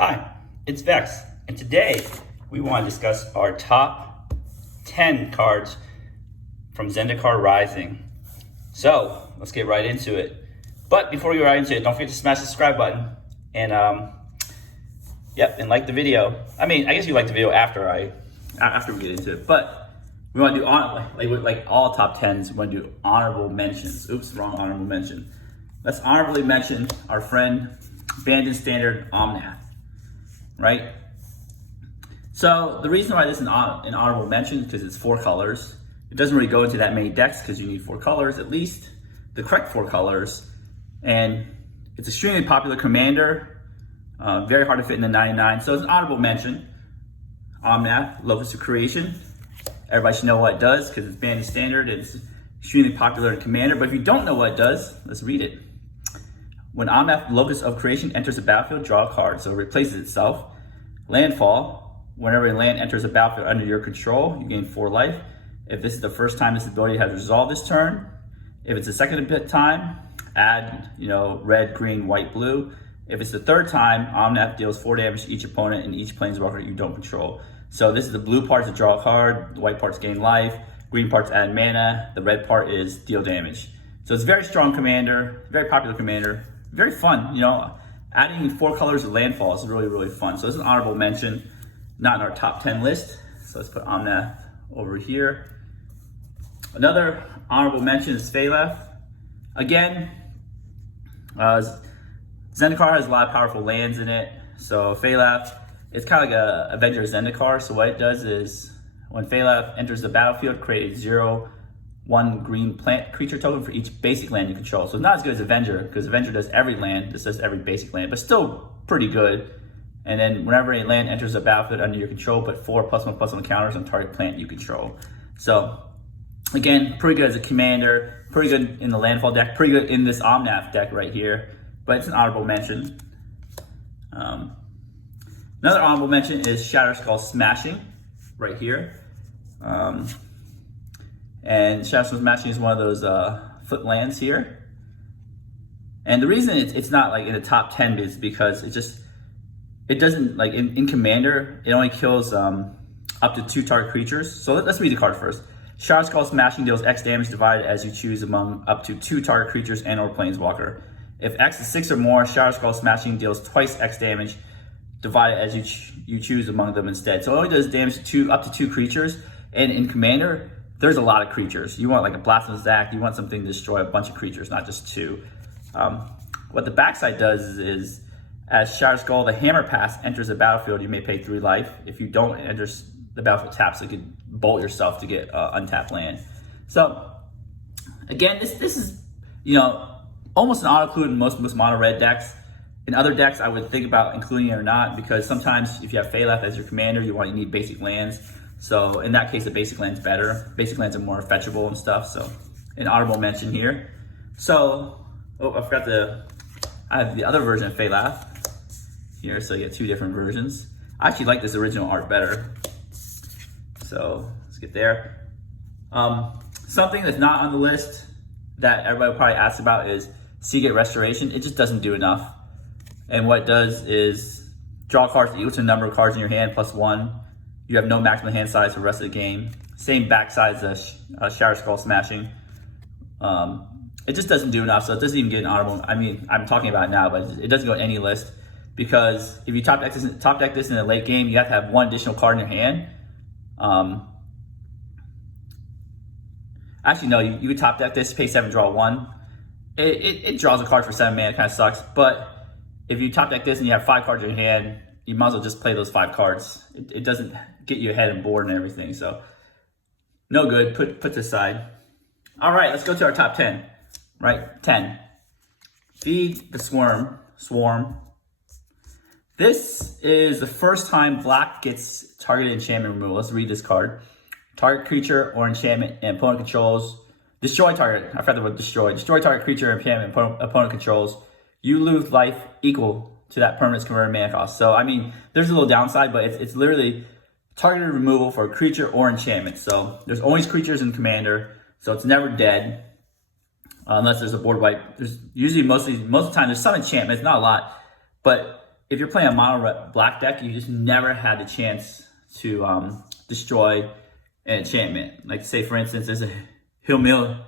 Hi, it's Vex, and today we want to discuss our top 10 cards from Zendikar Rising. So, let's get right into it. But before we get right into it, don't forget to smash the subscribe button and and like the video. I guess you like the video after we get into it, but we want to do like all top 10s, we want to do honorable mentions. Oops, wrong honorable mention. Let's honorably mention our friend Abandoned Standard Omnath. Right? So the reason why this is an honorable mention is because it's 4 colors. It doesn't really go into that many decks because you need 4 colors at least, the correct 4 colors. And it's extremely popular commander, very hard to fit in the 99. So it's an honorable mention. Omnath, Locus of Creation. Everybody should know what it does because it's Abandoned Standard. It's extremely popular in commander. But if you don't know what it does, let's read it. When Omnath, Locus of Creation, enters the battlefield, draw a card, so it replaces itself. Landfall, whenever a land enters a battlefield under your control, you gain 4 life. If this is the first time this ability has resolved this turn, if it's the second time, add red, green, white, blue. If it's the third time, Omnath deals 4 damage to each opponent and each planeswalker you don't control. So this is the blue part to draw a card, the white part's gain life, green part's add mana, the red part is deal damage. So it's a very strong commander, very popular commander. Very fun, adding 4 colors of landfall is really, really fun. So it's an honorable mention, not in our top 10 list. So let's put Omnath over here. Another honorable mention is Phaleth. Again, Zendikar has a lot of powerful lands in it. So Phaleth, it's kind of like a Avenger Zendikar. So what it does is when Phaleth enters the battlefield, create a 0/1 green plant creature token for each basic land you control. So it's not as good as Avenger, because Avenger does every land, this does every basic land, but still pretty good. And then whenever a land enters a battlefield under your control, put 4 +1/+1 counters on target plant you control. So again, pretty good as a commander, pretty good in the landfall deck, pretty good in this Omnath deck right here, but it's an honorable mention. Another honorable mention is Shatterskull Smashing right here. And Shatterskull Smashing is one of those foot lands here. And the reason it's not like in the top 10 is because it doesn't, like in Commander, it only kills up to 2 target creatures. So let's read the card first. Shatterskull Smashing deals X damage divided as you choose among up to 2 target creatures and or planeswalker. If X is 6 or more, Shatterskull Smashing deals twice X damage divided as you choose among them instead. So it only does damage to up to 2 creatures. And in Commander, there's a lot of creatures. You want like a Blast of Zack, you want something to destroy a bunch of creatures, not just 2. What the backside does is as Shatterskull, the Hammer Pass enters the battlefield, you may pay 3 life. If you don't enter the battlefield taps, so you could bolt yourself to get untapped land. So again, this is almost an auto include in most mono red decks. In other decks, I would think about including it or not, because sometimes if you have Phaleth as your commander, you need basic lands. So in that case, the basic land's better. Basic lands are more fetchable and stuff. So an honorable mention here. So, I have the other version of Phaleth here. So you get 2 different versions. I actually like this original art better. So let's get there. Something that's not on the list that everybody probably asks about is Seagate Restoration. It just doesn't do enough. And what it does is draw cards equal to the number of cards in your hand +1. You have no maximum hand size for the rest of the game. Same back size as Shatterskull Smashing. It just doesn't do enough, so it doesn't even get an honorable. I'm talking about it now, but it doesn't go in any list, because if you top deck this in a late game, you have to have 1 additional card in your hand. Actually, no, you could top deck this, pay 7, draw 1. It draws a card for 7 mana, it kind of sucks, but if you top deck this and you have 5 cards in your hand, you might as well just play those 5 cards. It doesn't get you ahead and board and everything, so no good. Put this aside. All right, let's go to our top 10. Right, 10. Feed the Swarm. This is the first time black gets targeted enchantment removal. Let's read this card. Target creature or enchantment and opponent controls. Destroy target. I forgot the word destroy. Destroy target creature or enchantment opponent controls. You lose life equal to that permanent's converted mana cost. So, there's a little downside, but it's literally targeted removal for a creature or enchantment. So, there's always creatures in Commander, so it's never dead. Unless there's a board wipe. There's usually most of the time, there's some enchantments, not a lot, but if you're playing a mono black deck, you just never had the chance to destroy an enchantment. Like say for instance, there's a humility.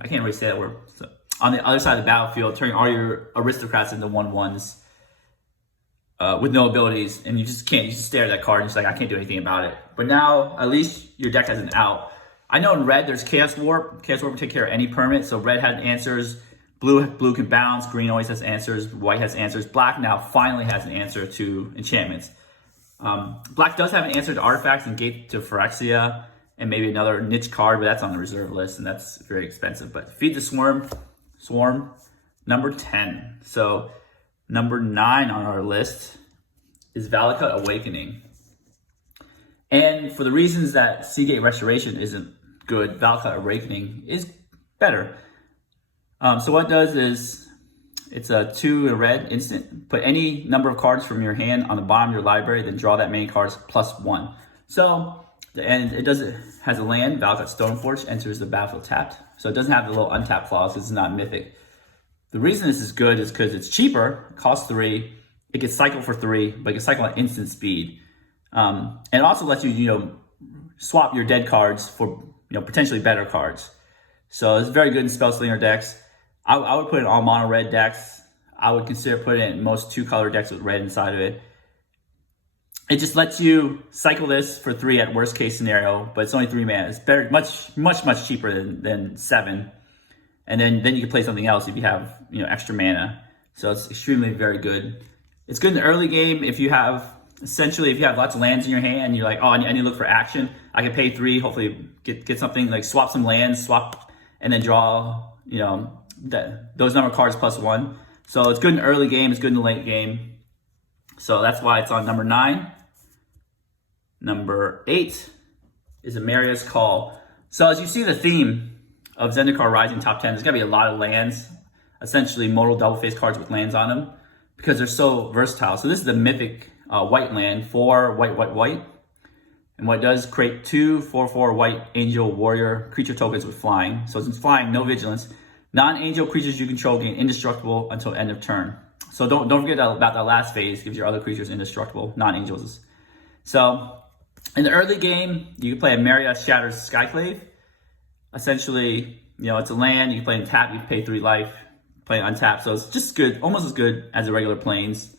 I can't really say that word. So, on the other side of the battlefield, turning all your aristocrats into 1/1s with no abilities, and you just can't. You just stare at that card and just like, I can't do anything about it. But now at least your deck has an out. I know in red there's Chaos Warp. Chaos Warp will take care of any permit. So red had answers. Blue can bounce. Green always has answers. White has answers. Black now finally has an answer to enchantments. Black does have an answer to artifacts and Gate to Phyrexia and maybe another niche card, but that's on the reserve list and that's very expensive. But Feed the Swarm, number 10. So number 9 on our list is Valakut Awakening. And for the reasons that Seagate Restoration isn't good, Valakut Awakening is better. So what it does is, it's a 2 red instant. Put any number of cards from your hand on the bottom of your library, then draw that many cards +1. So, and it has a land, Valakut Stoneforge, enters the battlefield tapped. So it doesn't have the little untap clause, it's not mythic. The reason this is good is because it's cheaper, it costs 3, it gets cycled for 3, but it can cycle at instant speed. And it also lets you, swap your dead cards for, potentially better cards. So it's very good in Spell Slinger decks. I would put it in all mono red decks. I would consider putting it in most 2-color decks with red inside of it. It just lets you cycle this for 3 at worst case scenario, but it's only 3 mana. It's better, much cheaper than 7. And then you can play something else if you have extra mana. So it's extremely very good. It's good in the early game if you have lots of lands in your hand and you're like, oh, I need to look for action. I can pay 3, hopefully get something, like swap some lands, and then draw those number of cards +1. So it's good in the early game, it's good in the late game. So that's why it's on number 9. Number 8 is Amaria's Call. So as you see the theme of Zendikar Rising top 10, there's gonna be a lot of lands, essentially modal double face cards with lands on them, because they're so versatile. So this is the mythic white land, 4 white. And what it does, create 2 4/4 white angel warrior creature tokens with flying. So it's flying, no vigilance. Non-angel creatures you control gain indestructible until end of turn. So don't forget about that last phase, gives your other creatures indestructible, non-angels. So in the early game, you can play a Maria Shattered Skyclave. Essentially, it's a land, you can play in tap, you can pay 3 life, play untapped. So it's just good, almost as good as the regular planes.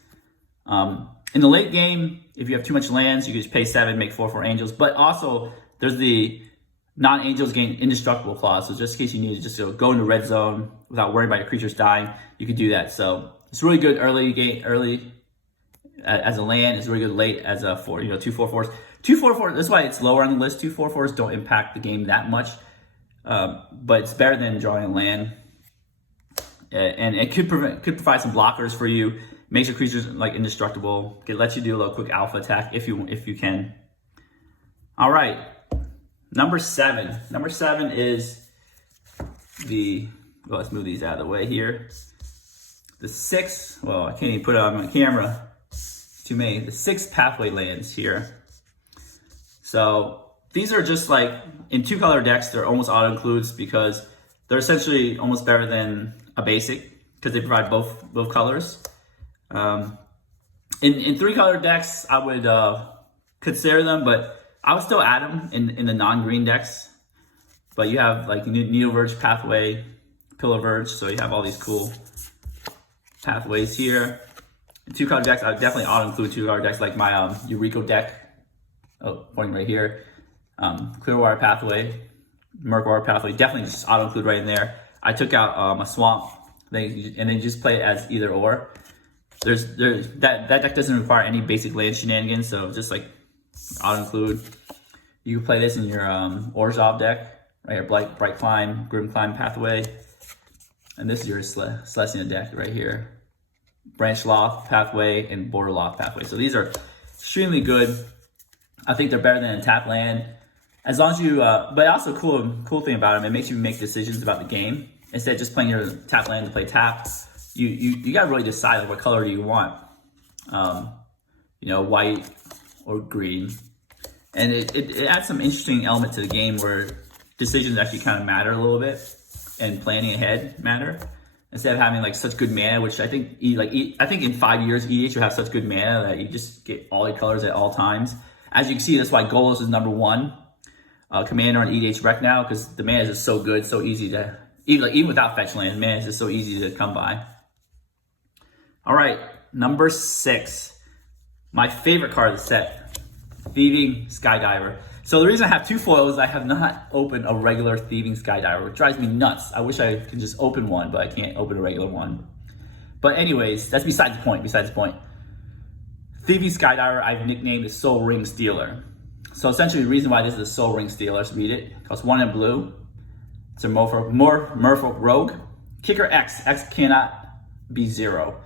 In the late game, if you have too much lands, you can just pay 7, make 4/4 angels. But also, there's the non-angels gain indestructible clause. So just in case you need to just go into red zone without worrying about your creatures dying, you can do that. So it's really good early as a land. It's really good late as a 2 4/4s. 2 4/4. That's why it's lower on the list. 2 4/4s don't impact the game that much, but it's better than drawing a land. And it could provide some blockers for you. Makes your creatures like indestructible. It lets you do a little quick alpha attack if you can. All right, number 7. Number 7 is let's move these out of the way here. The 6. Well, I can't even put it on my camera. It's too many. The 6 pathway lands here. So these are just like in 2-color decks. They're almost auto includes because they're essentially almost better than a basic because they provide both colors. In 3-color decks, I would consider them, but I would still add them in the non-green decks. But you have like Needle Verge pathway, Pillar Verge, so you have all these cool pathways here. In 2-color decks, I would definitely auto-include 2-color decks like my Eureka deck. Oh, pointing right here. Clearwater pathway, Murkwater pathway, definitely just auto-include right in there. I took out a swamp thing, and then just play it as either or. That deck doesn't require any basic land shenanigans, so just like auto-include. You can play this in your Orzhov deck, right here, Bright Climb, Grim Climb pathway. And this is your Celestia deck right here. Branch Loft pathway and Border Loft pathway. So these are extremely good. I think they're better than a tap land. As long as you, but also cool thing about them, it makes you make decisions about the game. Instead of just playing your tap land to play tap, you gotta really decide like, what color do you want. White or green. And it adds some interesting element to the game where decisions actually kind of matter a little bit and planning ahead matter. instead of having like such good mana, which I think I think in 5 years EDH will have such good mana that you just get all your colors at all times. As you can see, that's why Golos is #1 commander on EDH Rec now, because the mana is just so good, so easy to even without fetch land, mana is just so easy to come by. All right, number 6, my favorite card of the set, Thieving Skydiver. So the reason I have 2 foils, I have not opened a regular Thieving Skydiver, which drives me nuts. I wish I could just open one, but I can't open a regular one. But anyways, that's besides the point, Thieving Skydiver, I've nicknamed the Soul Ring Stealer. So essentially the reason why this is a Soul Ring Stealer, let's read it. It costs 1 in blue. It's a Merfolk Rogue. Kicker X. X cannot be 0.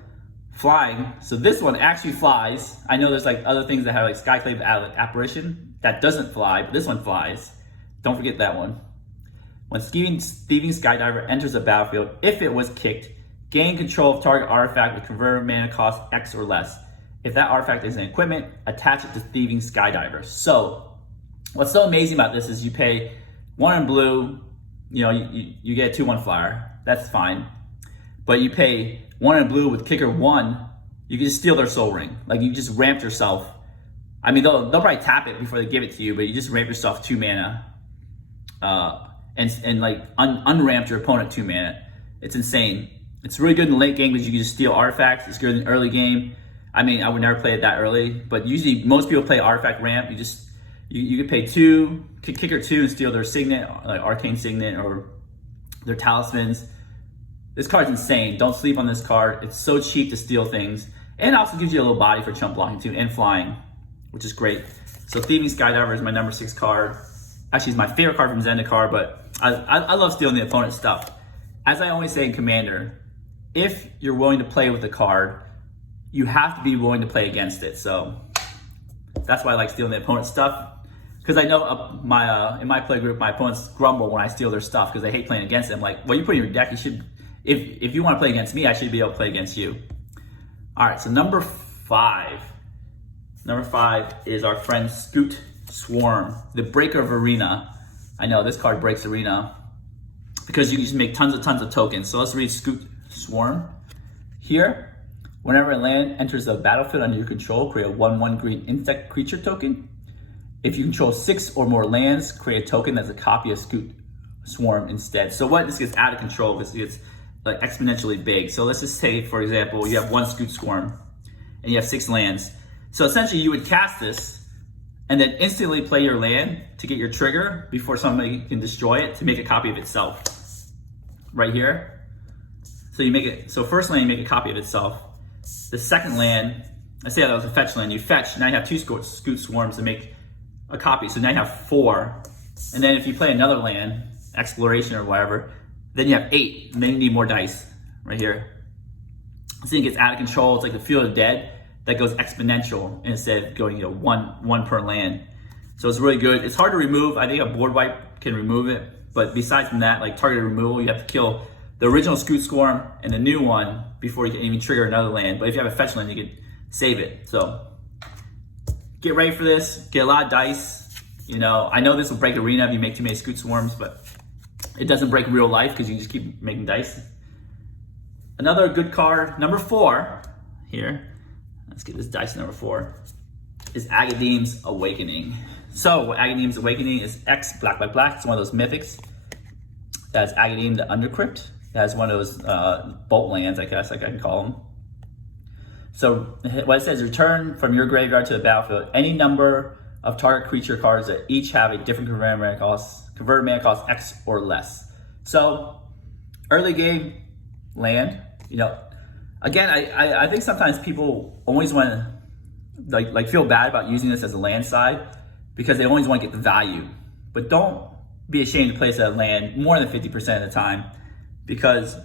Flying. So this one actually flies. I know there's like other things that have like Skyclave Apparition. That doesn't fly, but this one flies. Don't forget that one. When Thieving Skydiver enters the battlefield, if it was kicked, gain control of target artifact with converted mana cost X or less. If that artifact is an equipment, attach it to Thieving Skydiver. So, what's so amazing about this is you pay 1 in blue, you get a 2/1 flyer. That's fine. But you pay 1 in blue with kicker 1, you can just steal their Soul Ring. Like, you just ramped yourself. I mean, they'll probably tap it before they give it to you, but you just ramp yourself 2 mana. And like unramped your opponent 2 mana. It's insane. It's really good in the late game because you can just steal artifacts. It's good in the early game. I mean, I would never play it that early, but usually most people play artifact ramp. You could pay 2, kicker 2 and steal their signet, like Arcane Signet or their talismans. This card's insane. Don't sleep on this card. It's so cheap to steal things. And it also gives you a little body for chump blocking too, and flying, which is great. So Thieving Skydiver is my number 6 card. Actually, it's my favorite card from Zendikar, but I love stealing the opponent's stuff. As I always say in Commander, if you're willing to play with the card, you have to be willing to play against it. So that's why I like stealing the opponent's stuff. Because I know in my play group, my opponents grumble when I steal their stuff because they hate playing against them. Like, well, you put in your deck, you should. If you want to play against me, I should be able to play against you. All right, so number 5. Number 5 is our friend Scoot Swarm, the Breaker of Arena. I know this card breaks Arena because you can just make tons of tokens. So let's read Scoot Swarm. Here, whenever a land enters the battlefield under your control, create a 1/1 green insect creature token. If you control 6 or more lands, create a token that's a copy of Scoot Swarm instead. So what this gets out of control, this gets like exponentially big. So let's just say, for example, you have 1 Scoot Swarm and you have 6 lands. So essentially you would cast this and then instantly play your land to get your trigger before somebody can destroy it to make a copy of itself. Right here. So you make it, so first land you make a copy of itself. The second land, let's say that was a fetch land, you fetch, now you have 2 Scoot Swarms to make a copy. So now you have 4. And then if you play another land, exploration or whatever, then you have 8, and then you need more dice right here. So it gets out of control. It's like the Field of Dead that goes exponential instead of going one per land. So it's really good. It's hard to remove. I think a board wipe can remove it, but besides from that, like targeted removal, you have to kill the original Scoot Swarm and the new one before you can even trigger another land. But if you have a fetch land, you can save it. So get ready for this. Get a lot of dice. I know this will break Arena if you make too many Scoot Swarms, but it doesn't break real life because you just keep making dice. Another good card, number 4 here. Let's get this dice number 4. Is Agadeem's Awakening. So Agadeem's Awakening is X black. It's one of those mythics. That has Agadeem the Undercrypt. It has one of those bolt lands, I guess, like I can call them. So what it says, return from your graveyard to the battlefield any number of target creature cards that each have a different converted mana cost X or less. So early game land, again, I think sometimes people always want to like feel bad about using this as a land side because they always want to get the value. But don't be ashamed to place that land more than 50% of the time because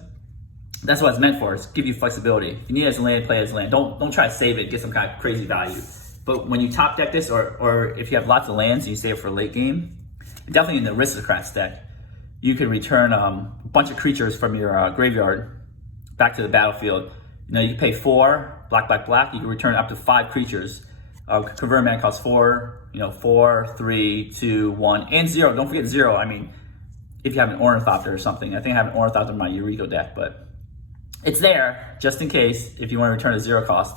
that's what it's meant for. It's give you flexibility. If you need it as a land, play it as a land. Don't try to save it, get some kind of crazy value. But when you top deck this, or if you have lots of lands and you save it for late game, definitely in the Aristocrats deck, you can return a bunch of creatures from your graveyard back to the battlefield. You can pay 4 black. You can return up to 5 creatures. Convert mana costs 4. 4, 3, 2, 1, and 0. Don't forget 0. I mean, if you have an Ornithopter or something. I think I have an Ornithopter in my Eureka deck, but it's there just in case if you want to return a 0 cost.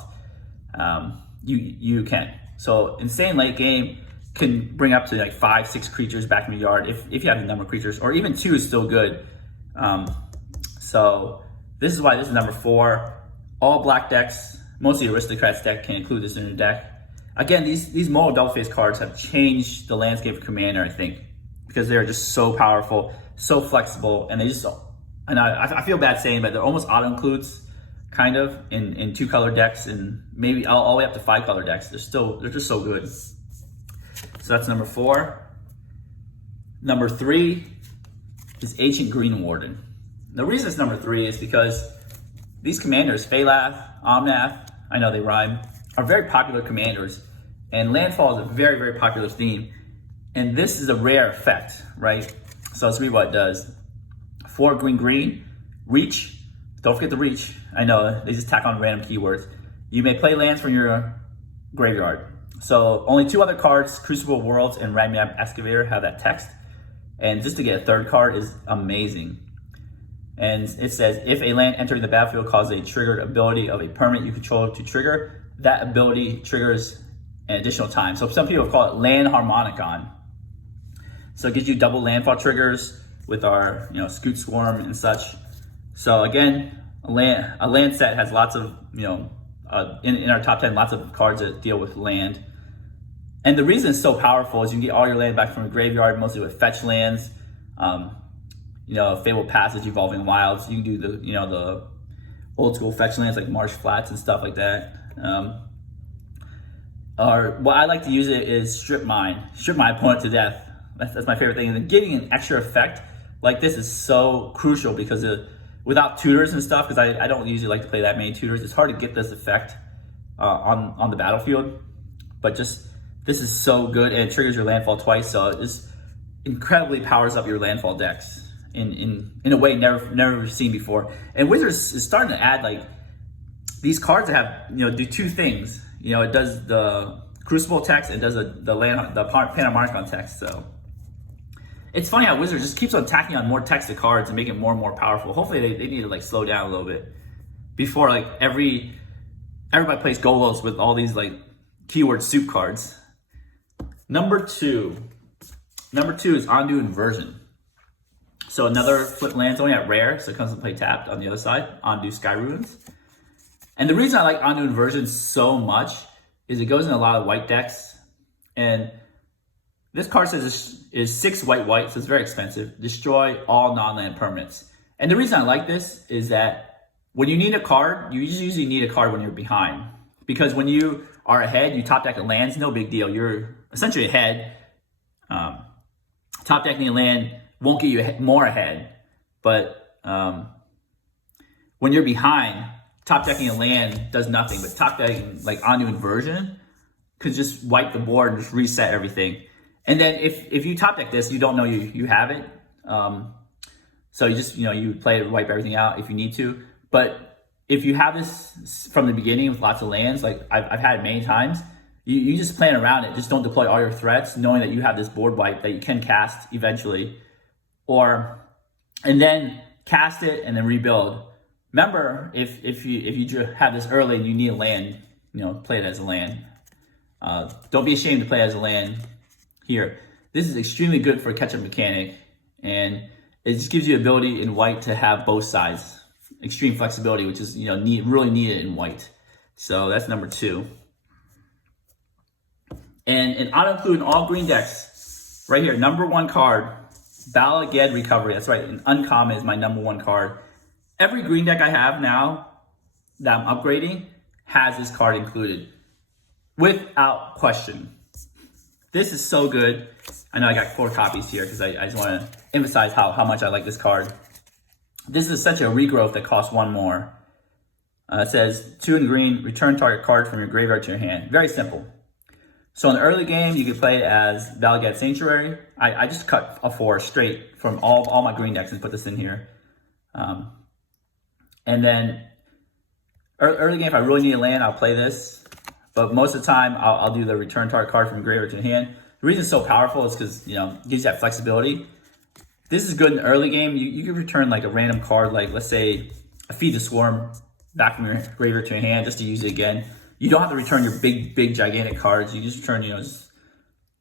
You can. So insane late game can bring up to like 5-6 creatures back in the yard if you have the number of creatures, or even 2 is still good. So this is why this is number 4. All black decks, mostly Aristocrats deck, can include this in their deck. Again, these mono double face cards have changed the landscape of Commander, I think, because they're just so powerful, so flexible, and they just, and I feel bad saying, but they're almost auto includes kind of in 2-color decks, and maybe all the way up to 5-color decks. They're just so good. So that's number 4. Number 3 is Ancient Green Warden. The reason it's number 3 is because these commanders, Phalaf, Omnath, I know they rhyme, are very popular commanders, and landfall is a very, very popular theme. And this is a rare effect, right? So let's read what it does. 4 green, reach. Don't forget the reach. I know, they just tack on random keywords. You may play lands from your graveyard. So only 2 other cards, Crucible Worlds and Ragnarok Excavator, have that text. And just to get a 3rd card is amazing. And it says, if a land entering the battlefield causes a triggered ability of a permanent you control to trigger, that ability triggers an additional time. So some people call it Land Harmonicon. So it gives you double landfall triggers with our, Scoot Swarm and such. So again, a land set has lots of, in our top 10, lots of cards that deal with land. And the reason it's so powerful is you can get all your land back from the graveyard, mostly with fetch lands. Fabled Passage, Evolving Wilds. You can do the old school fetch lands like Marsh Flats and stuff like that. Or what I like to use it is strip my opponent to death. That's my favorite thing. And then getting an extra effect like this is so crucial because without tutors and stuff, because I don't usually like to play that many tutors, it's hard to get this effect on the battlefield. But just this is so good, and it triggers your landfall twice, so it just incredibly powers up your landfall decks in a way never seen before. And Wizards is starting to add like these cards that have do 2 things. It does the Crucible text, and does the Panharmonicon text. So it's funny how Wizards just keeps on tacking on more text to cards and making it more and more powerful. Hopefully they need to like slow down a little bit before like everybody plays Golos with all these like keyword soup cards. Number 2 is Ondu Inversion. So another flip land's only at rare, so it comes to play tapped on the other side, Ondu Sky Ruins. And the reason I like Ondu Inversion so much is it goes in a lot of white decks. And this card says is 6 white, so it's very expensive. Destroy all non-land permanents. And the reason I like this is that when you need a card, you usually need a card when you're behind. Because when you are ahead, you top deck a lands, no big deal. You're essentially ahead. Top decking a land won't get you more ahead. But when you're behind, top decking a land does nothing. But top decking like Ondu Inversion could just wipe the board and just reset everything. And then if you top deck this, you don't know you have it. So you just, you play it, wipe everything out if you need to. But if you have this from the beginning with lots of lands, like I've had it many times, you just plan around it. Just don't deploy all your threats, knowing that you have this board wipe that you can cast eventually. And then cast it and then rebuild. Remember, if you have this early and you need a land, play it as a land. Don't be ashamed to play it as a land here. This is extremely good for a catch-up mechanic, and it just gives you the ability in white to have both sides. Extreme flexibility, which is really needed in white. So that's number 2. And auto include in all green decks, right here, number 1 card, Balaged Recovery. That's right, an uncommon is my number 1 card. Every green deck I have now that I'm upgrading has this card included, without question. This is so good. I know I got 4 copies here because I just want to emphasize how much I like this card. This is essentially a regrowth that costs 1 more. It says 2 in green, return target card from your graveyard to your hand. Very simple. So in the early game, you can play as Balaged Sanctuary. I just cut a 4 straight from all my green decks and put this in here. And then early game, if I really need a land, I'll play this. But most of the time, I'll do the return target card from graveyard to hand. The reason it's so powerful is because, it gives you that flexibility. This is good in the early game. You can return like a random card, like let's say feed the swarm back from your graveyard to your hand just to use it again. You don't have to return your big, gigantic cards. You just return,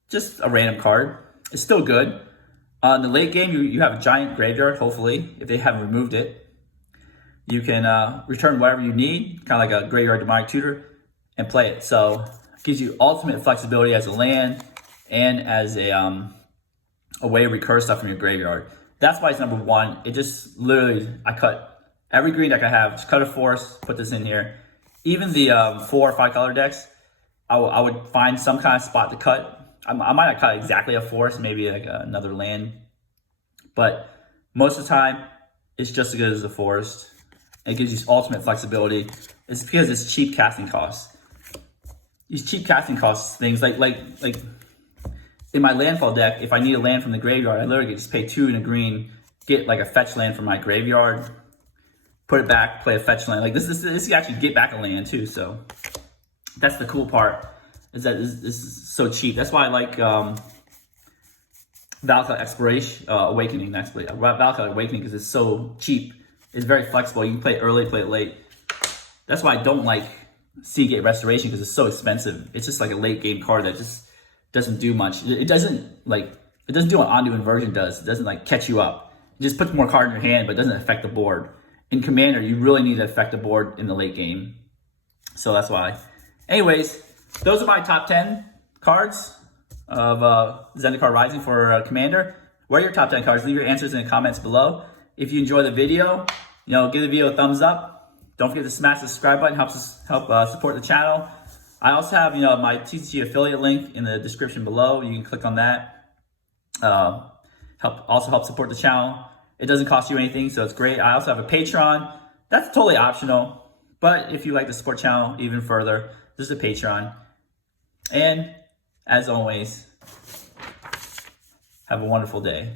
just a random card. It's still good. In the late game, you have a giant graveyard, hopefully, if they haven't removed it. You can return whatever you need, kind of like a graveyard demonic tutor, and play it. So it gives you ultimate flexibility as a land and as a way to recur stuff from your graveyard. That's why it's number one. It just literally, I cut every green deck I have, just cut a forest, put this in here. Even the 4 or 5 color decks, I would find some kind of spot to cut. I might not cut exactly a forest, maybe like another land. But most of the time, it's just as good as the forest. It gives you ultimate flexibility. It's because it's cheap casting costs. These cheap casting costs things, like in my landfall deck, if I need a land from the graveyard, I literally could just pay 2 and a green, get like a fetch land from my graveyard, put it back, play a fetch land. Like this you actually get back a land too. So that's the cool part, is that this is so cheap. That's why I like Valka Exploration Awakening. Valka Awakening, because it's so cheap. It's very flexible. You can play it early, play it late. That's why I don't like Seagate Restoration, because it's so expensive. It's just like a late game card that just doesn't do much. It doesn't do what Ondu Inversion does. It doesn't like catch you up. It just puts more cards in your hand, but it doesn't affect the board. In Commander, you really need to affect the board in the late game. So that's why. Anyways, those are my top 10 cards of Zendikar Rising for Commander. What are your top 10 cards? Leave your answers in the comments below. If you enjoy the video, give the video a thumbs up. Don't forget to smash the subscribe button. Help support the channel. I also have my TCG affiliate link in the description below. You can click on that. Help support the channel. It doesn't cost you anything, so it's great. I also have a Patreon. That's totally optional, but if you like to support the channel even further, there's a Patreon. And as always, have a wonderful day.